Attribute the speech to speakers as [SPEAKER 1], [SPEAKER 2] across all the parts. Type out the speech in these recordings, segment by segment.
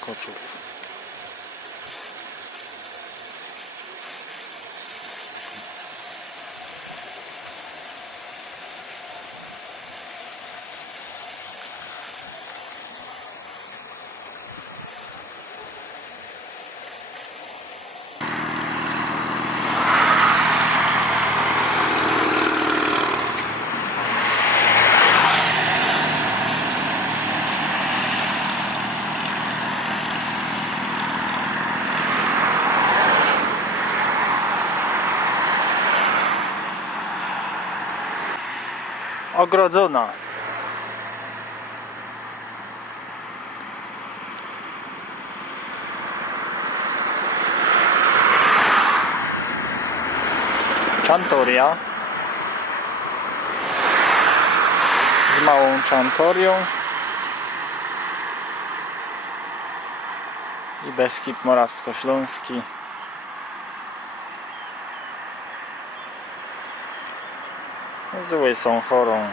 [SPEAKER 1] koczów. Ogrodzona. Czantoria. Z małą czantorią. I Beskid Morawsko-Śląski. Zły są chorą.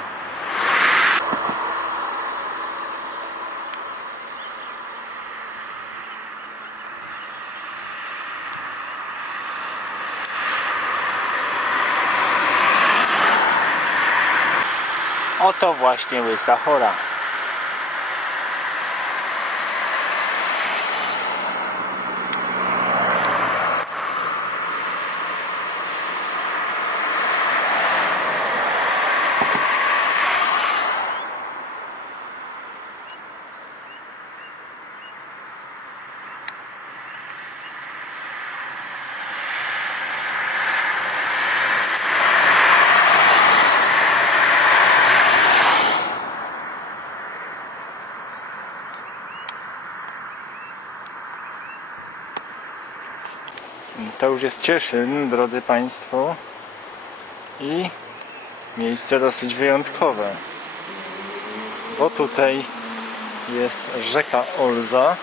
[SPEAKER 1] Oto właśnie łysa chora. To już jest Cieszyn, drodzy Państwo. I miejsce dosyć wyjątkowe. Bo tutaj jest rzeka Olza.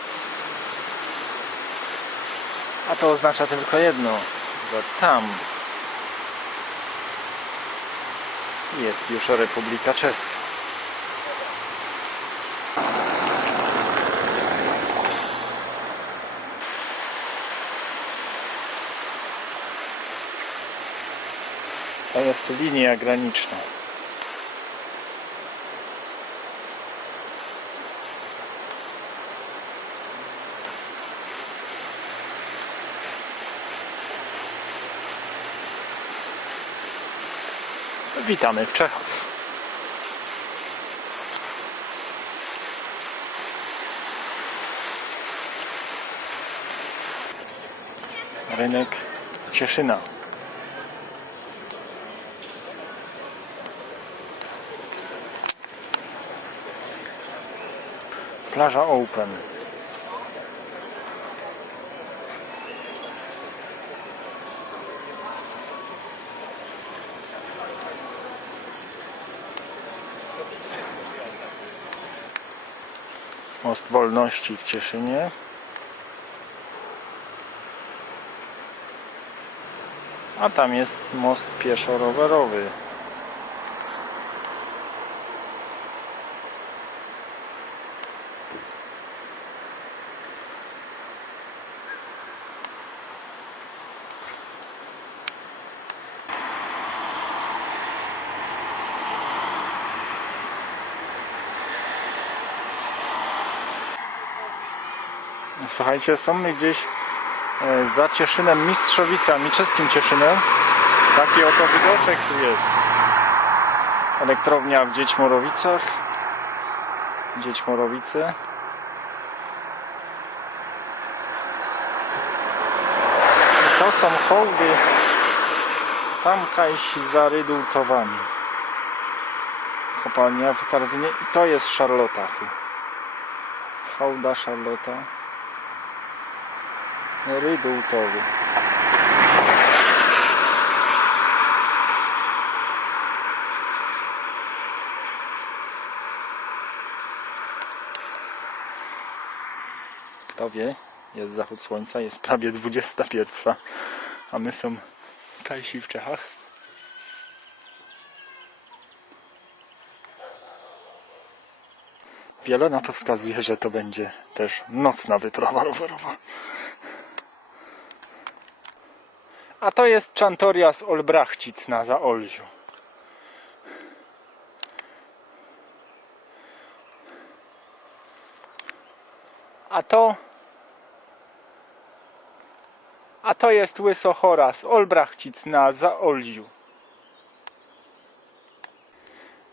[SPEAKER 1] A to oznacza tylko jedno, że tam jest już Republika Czeska. To jest linia graniczna. Witamy w Czechach. Rynek Cieszyna. Plaża Open. Most Wolności w Cieszynie. A tam jest most pieszo-rowerowy. Słuchajcie, są my gdzieś e, za Cieszynem Mistrzowicami, czeskim Cieszynem. Taki oto widoczek tu jest. Elektrownia w Dziećmorowicach. Dziećmorowice. I to są hołdy tamkajsi za Rydultowami. Kopalnia w Karwinie i to jest Szarlota tu. Hołda Szarlota. Rydultowy. Kto wie, jest zachód słońca, jest prawie 21, a my są Kajsi w Czechach. Wiele na to wskazuje, że to będzie też nocna wyprawa rowerowa. A to jest Czantoria z Olbrachcic na Zaolziu. A to a to jest Łysochora z Olbrachcic na Zaolziu.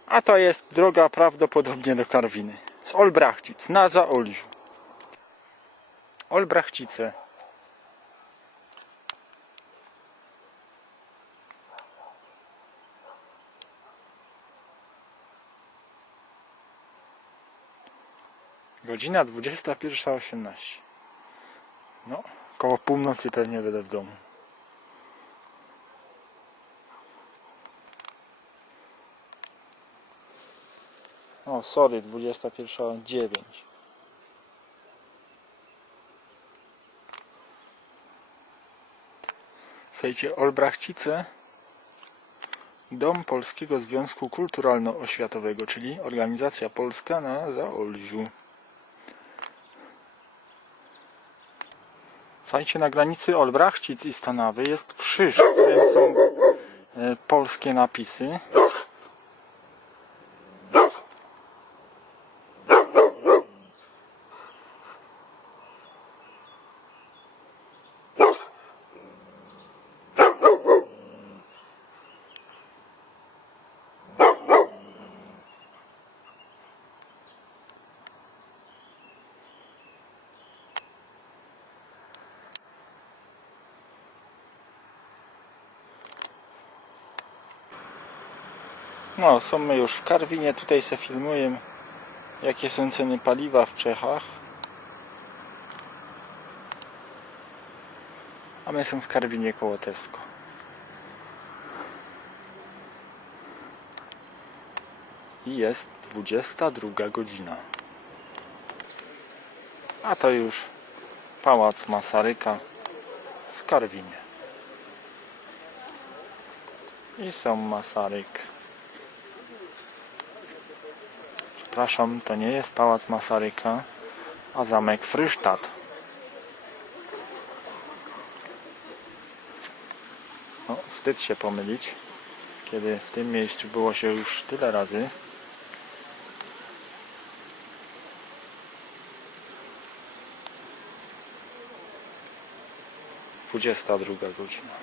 [SPEAKER 1] A to jest droga prawdopodobnie do Karwiny. Z Olbrachcic na Zaolziu. Olbrachcice. Godzina 21.18. No, koło północy pewnie będę w domu. O, sorry, 21.09. Słuchajcie, Olbrachcice, Dom Polskiego Związku Kulturalno-Oświatowego, czyli organizacja polska na Zaolziu. Słuchajcie, na granicy Olbrachcic i Stanawy jest krzyż, w którym są e, polskie napisy. No, są my już w Karwinie, tutaj se filmuję jakie są ceny paliwa w Czechach. A my są w Karwinie koło Tesco. I jest 22 godzina. A to już Pałac Masaryka w Karwinie. I są Masaryk. Przepraszam, to nie jest Pałac Masaryka, a zamek Frysztat. No, wstyd się pomylić, kiedy w tym miejscu było się już tyle razy. Dwudziesta druga godzina.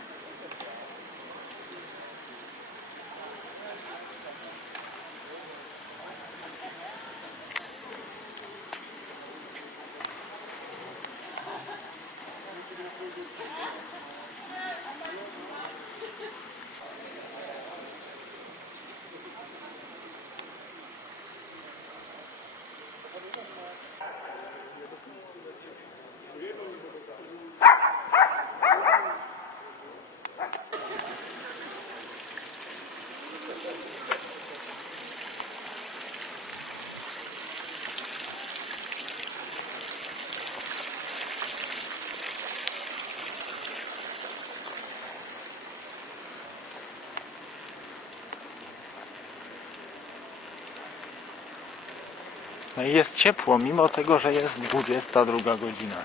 [SPEAKER 1] No i jest ciepło, mimo tego, że jest 22 godzina.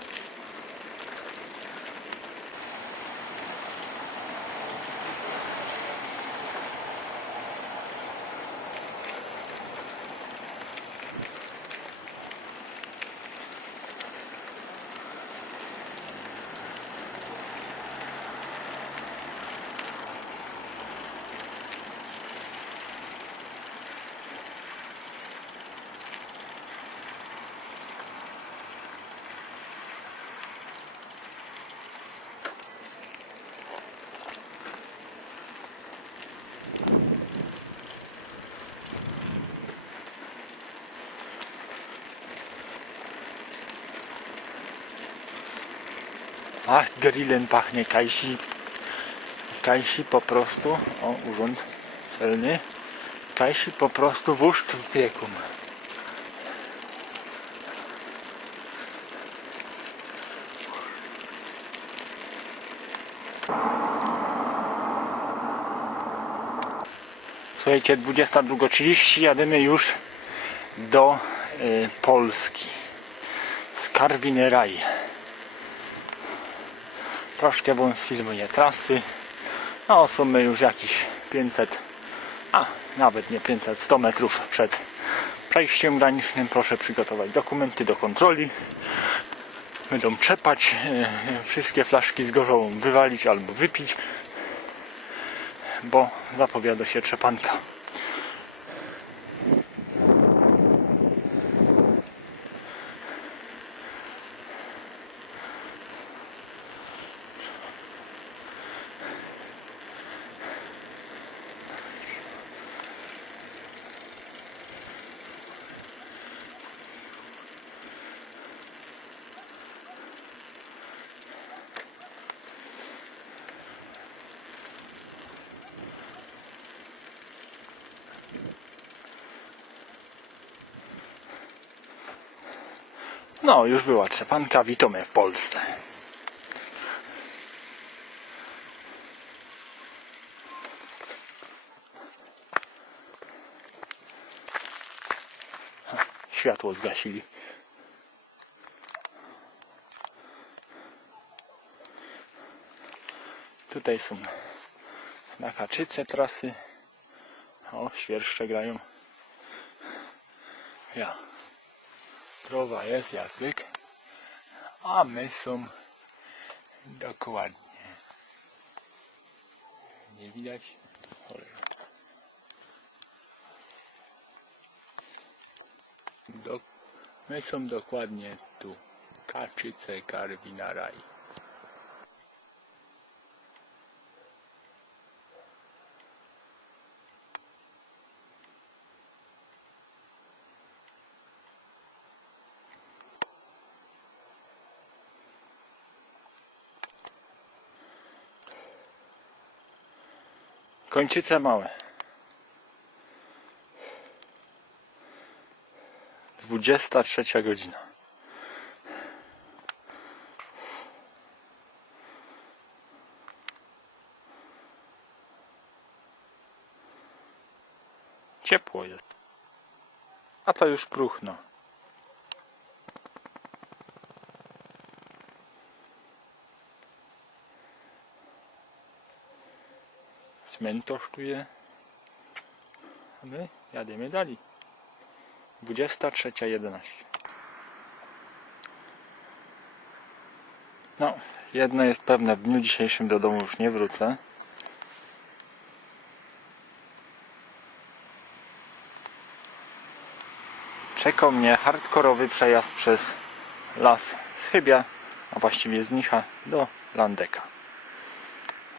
[SPEAKER 1] Ach, grillem pachnie Kajsi. Kajsi po prostu, o urząd celny, Kajsi po prostu w piekum. Słuchajcie, 22.30 jadymy już do y, Polski. Z Karwineraj. Troszkę wam sfilmuję trasy. No, my już jakieś 500, a nawet nie 500, 100 metrów przed przejściem granicznym. Proszę przygotować dokumenty do kontroli. Będą trzepać, y, wszystkie flaszki z gorzałą wywalić albo wypić, bo zapowiada się trzepanka. No, już była trzepanka, witamy w Polsce. Światło zgasili. Tutaj są na kaczyce trasy. O, świerszcze grają. Ja. Krowa jest jak. A my są dokładnie. Nie widać? Do, my są dokładnie tu. Kaczyce Karwina Kończyce małe. Dwudziesta trzecia godzina. Ciepło jest. A to już próchno. Cmentarz tu jest. A my jadziemy dalej. 23.11 No, jedno jest pewne, w dniu dzisiejszym do domu już nie wrócę. Czekał mnie hardkorowy przejazd przez las z Chybia, a właściwie z Mnicha do Landeka.